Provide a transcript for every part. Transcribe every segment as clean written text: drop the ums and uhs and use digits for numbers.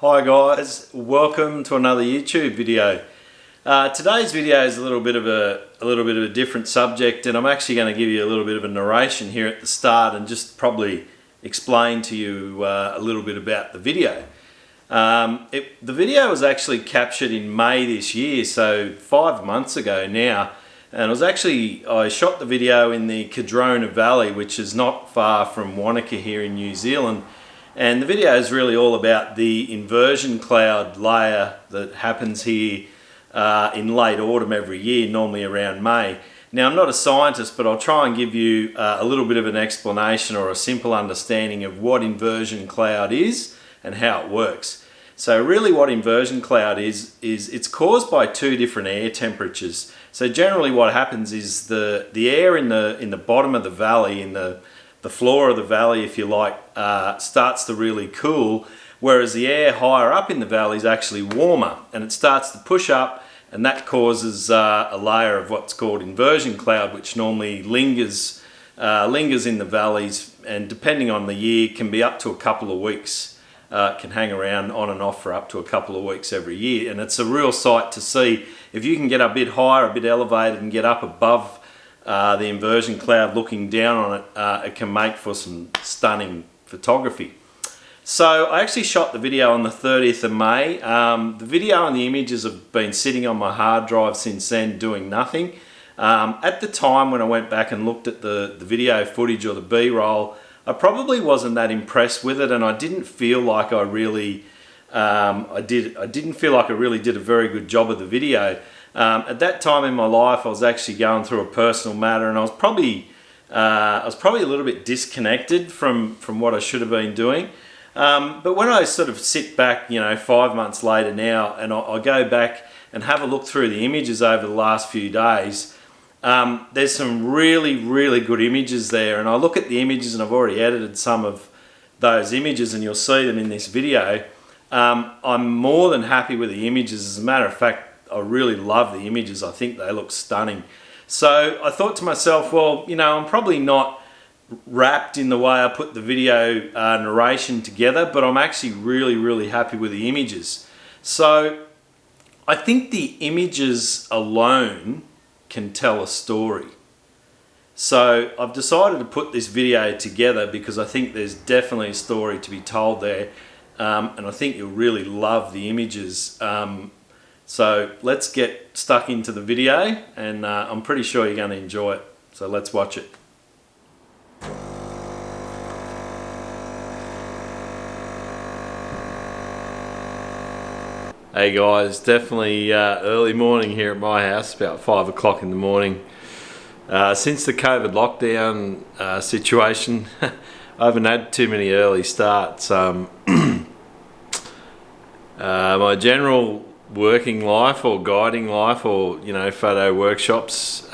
Hi guys, welcome to another YouTube video. Today's video is a little bit of a different subject, and I'm actually going to give you a little bit of a narration here at the start and just probably explain to you a little bit about the video. The video was actually captured in May this year, so 5 months ago now, and I shot the video in the Cardrona Valley, which is not far from Wanaka here in New Zealand. And the video is really all about the inversion cloud layer that happens here in late autumn every year, normally around May. Now, I'm not a scientist, but I'll try and give you a little bit of an explanation or a simple understanding of what inversion cloud is and how it works. So really what inversion cloud is it's caused by two different air temperatures. So generally what happens is the air in the bottom of the valley, in the floor of the valley, if you like, starts to really cool, whereas the air higher up in the valley is actually warmer, and it starts to push up, and that causes a layer of what's called inversion cloud, which normally lingers in the valleys, and depending on the year can be up to a couple of weeks. Can hang around on and off for up to a couple of weeks every year, and it's a real sight to see. If you can get a bit higher, a bit elevated, and get up above the inversion cloud looking down on it, it can make for some stunning photography. So I actually shot the video on the 30th of May. The video and the images have been sitting on my hard drive since then doing nothing. At the time when I went back and looked at the video footage or the B-roll, I probably wasn't that impressed with it, and I didn't feel like I really didn't feel like I really did a very good job of the video. At that time in my life, I was actually going through a personal matter, and I was probably a little bit disconnected from what I should have been doing. But when I sort of sit back, 5 months later now, and I go back and have a look through the images over the last few days, there's some really, really good images there. And I look at the images, and I've already edited some of those images, and you'll see them in this video. I'm more than happy with the images. As a matter of fact, I really love the images. I think they look stunning. So I thought to myself, well, I'm probably not wrapped in the way I put the video narration together, but I'm actually really, really happy with the images. So I think the images alone can tell a story. So I've decided to put this video together because I think there's definitely a story to be told there, and I think you'll really love the images. So let's get stuck into the video, and I'm pretty sure you're going to enjoy it. So let's watch it. Hey guys, definitely early morning here at my house, about 5 o'clock in the morning. Since the COVID lockdown situation, I haven't had too many early starts. My general working life or guiding life or photo workshops,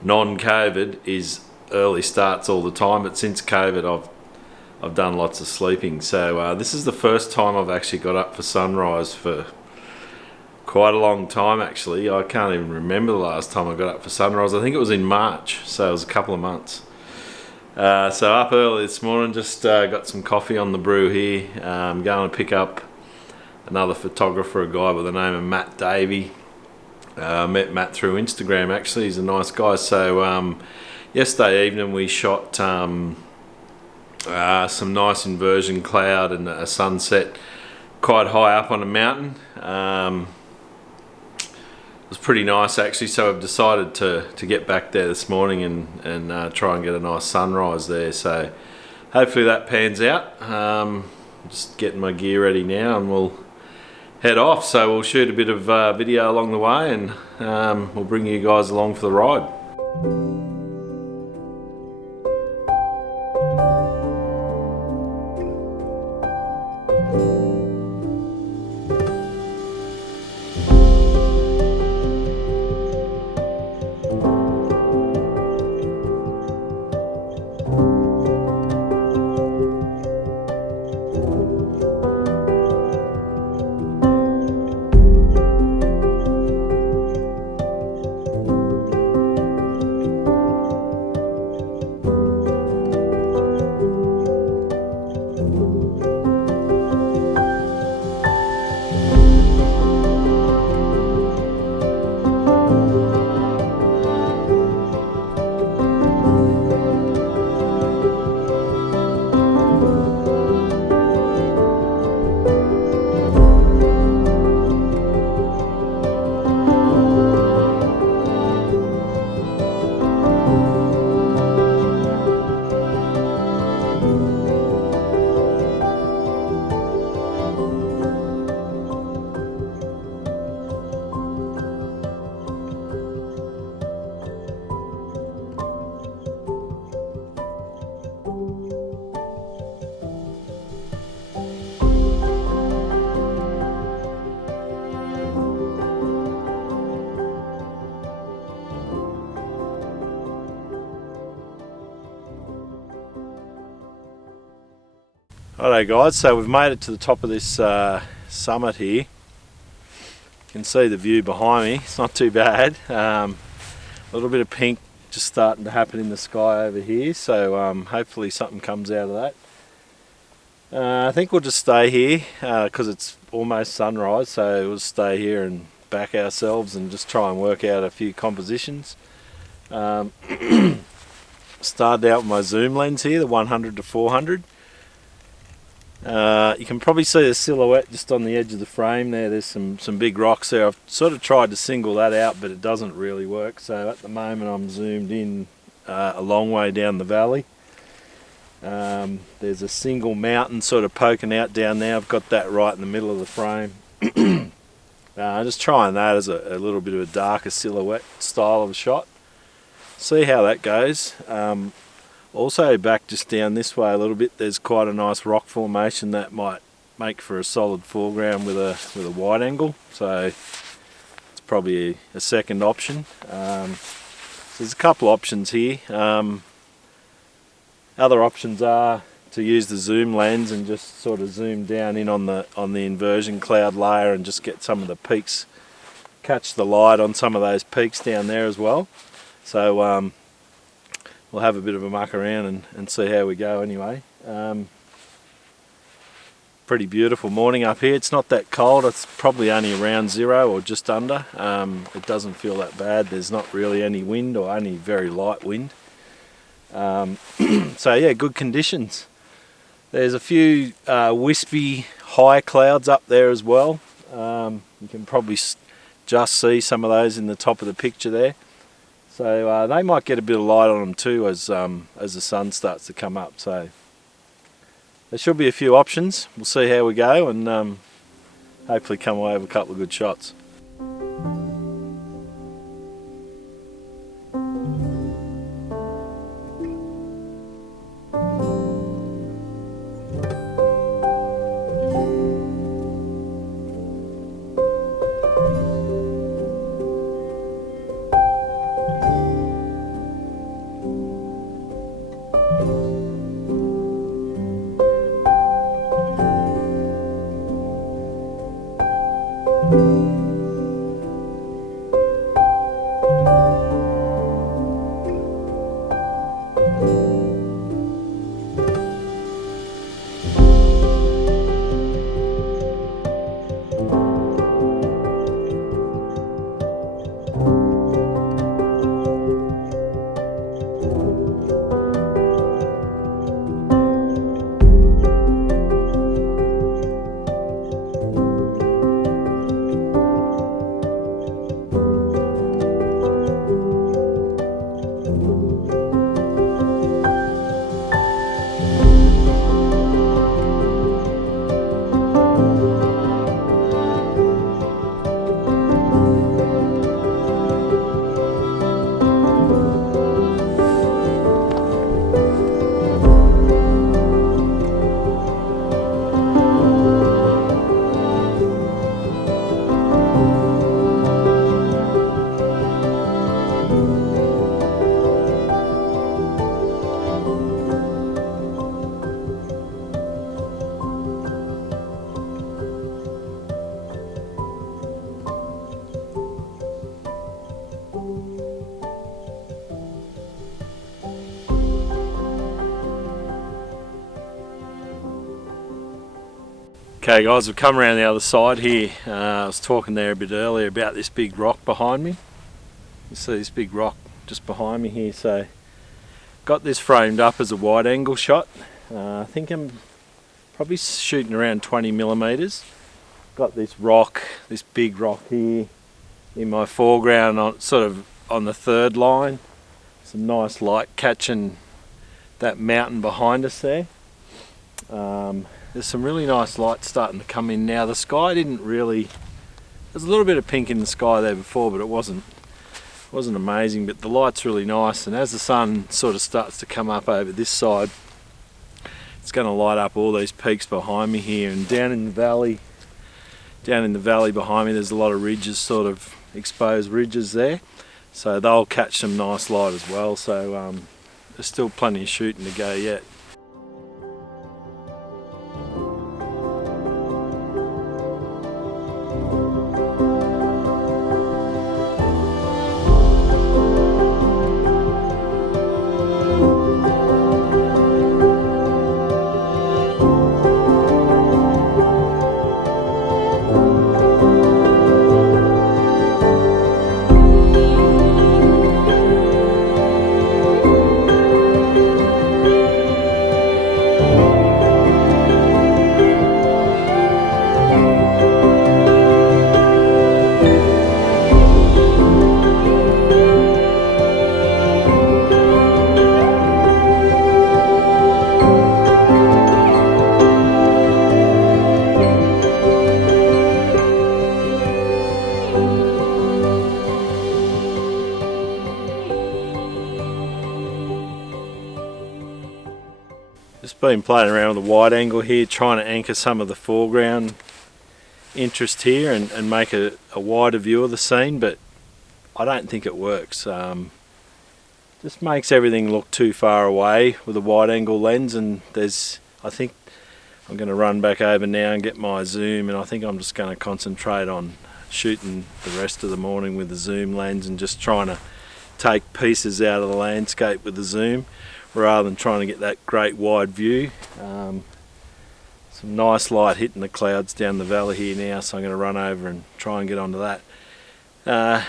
non-COVID, is early starts all the time, but since COVID I've done lots of sleeping. So this is the first time I've actually got up for sunrise for quite a long time. Actually, I can't even remember the last time I got up for sunrise. I think it was in March, so it was a couple of months. So up early this morning, just got some coffee on the brew here. I'm going to pick up another photographer, a guy by the name of Matt Davey. Met Matt through Instagram, actually. He's a nice guy. So yesterday evening we shot some nice inversion cloud and a sunset quite high up on a mountain. It was pretty nice actually, so I've decided to get back there this morning and try and get a nice sunrise there. So hopefully that pans out. Just getting my gear ready now, and we'll head off. So we'll shoot a bit of video along the way, and we'll bring you guys along for the ride. Righto guys, so we've made it to the top of this summit here. You can see the view behind me, it's not too bad. A little bit of pink just starting to happen in the sky over here, so hopefully something comes out of that. I think we'll just stay here because it's almost sunrise, so we'll stay here and back ourselves and just try and work out a few compositions. Started out with my zoom lens here, the 100 to 400. You can probably see the silhouette just on the edge of the frame there. There's some big rocks there. I've sort of tried to single that out, but it doesn't really work. So at the moment I'm zoomed in a long way down the valley. There's a single mountain sort of poking out down there. I've got that right in the middle of the frame. Just trying that as a little bit of a darker silhouette style of a shot. See how that goes. Also back just down this way a little bit, there's quite a nice rock formation that might make for a solid foreground with a wide angle, so it's probably a second option. So there's a couple options here. Other options are to use the zoom lens and just sort of zoom down in on the inversion cloud layer and just get some of the peaks, catch the light on some of those peaks down there as well. So we'll have a bit of a muck around and see how we go anyway. Pretty beautiful morning up here. It's not that cold, it's probably only around 0 or just under. It doesn't feel that bad. There's not really any wind or only very light wind. So yeah, good conditions. There's a few wispy high clouds up there as well. You can probably just see some of those in the top of the picture there. So they might get a bit of light on them too as the sun starts to come up. So there should be a few options. We'll see how we go and hopefully come away with a couple of good shots. Okay guys, we've come around the other side here. I was talking there a bit earlier about this big rock behind me. You see this big rock just behind me here, so got this framed up as a wide angle shot. I think I'm probably shooting around 20 millimeters. Got this rock, this big rock here in my foreground, sort of on the third line. Some nice light catching that mountain behind us there. There's some really nice light starting to come in now. The sky didn't really, there's a little bit of pink in the sky there before, but it wasn't amazing, but the light's really nice, and as the sun sort of starts to come up over this side, it's going to light up all these peaks behind me here. And down in the valley behind me, there's a lot of ridges, sort of exposed ridges there, so they'll catch some nice light as well. So there's still plenty of shooting to go yet. been playing around with a wide angle here, trying to anchor some of the foreground interest here and make a wider view of the scene, but I don't think it works. Just makes everything look too far away with a wide angle lens, and I think I'm going to run back over now and get my zoom, and I think I'm just going to concentrate on shooting the rest of the morning with the zoom lens and just trying to take pieces out of the landscape with the zoom rather than trying to get that great wide view. Some nice light hitting the clouds down the valley here now, so I'm going to run over and try and get onto that.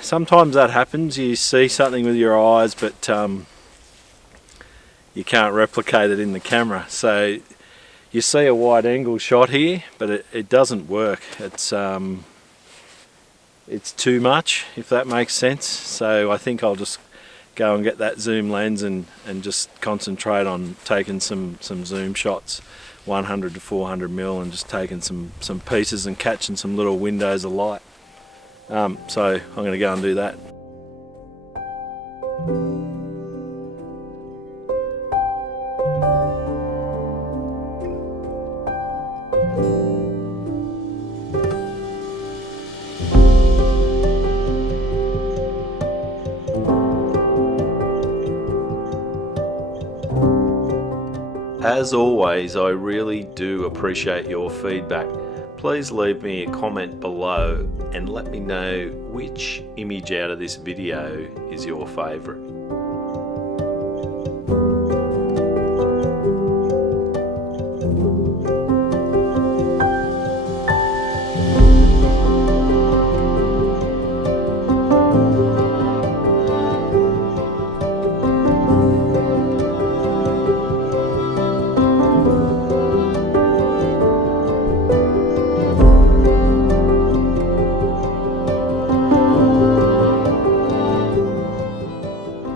Sometimes that happens, you see something with your eyes, but you can't replicate it in the camera. So you see a wide angle shot here, but it doesn't work. It's too much, if that makes sense. So I think I'll just go and get that zoom lens and just concentrate on taking some zoom shots, 100 to 400 mil, and just taking some pieces and catching some little windows of light. So I'm going to go and do that. As always, I really do appreciate your feedback. Please leave me a comment below and let me know which image out of this video is your favourite.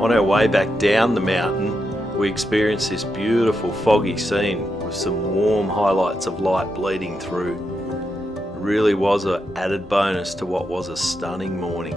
On our way back down the mountain, we experienced this beautiful foggy scene with some warm highlights of light bleeding through. It really was an added bonus to what was a stunning morning.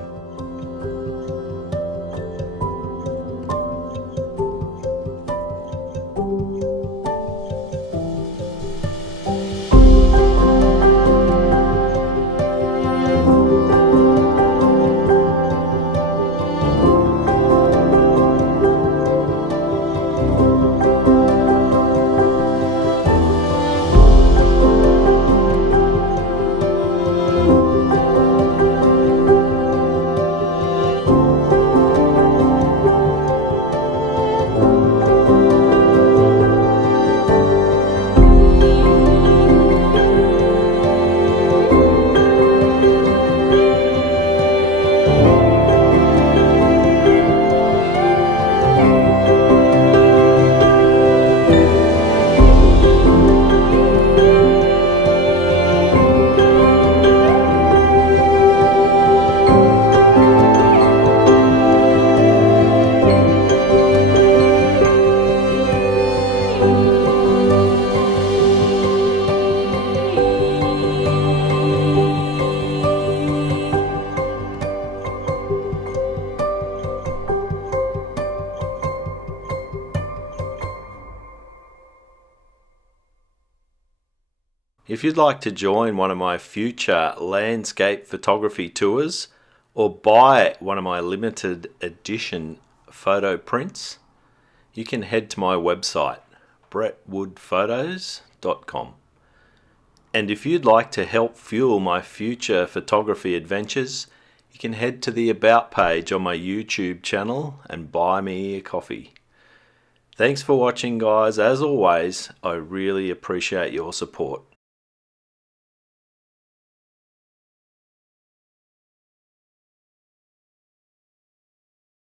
If you'd like to join one of my future landscape photography tours or buy one of my limited edition photo prints, you can head to my website, brettwoodphotos.com. And if you'd like to help fuel my future photography adventures, you can head to the About page on my YouTube channel and buy me a coffee. Thanks for watching, guys. As always, I really appreciate your support.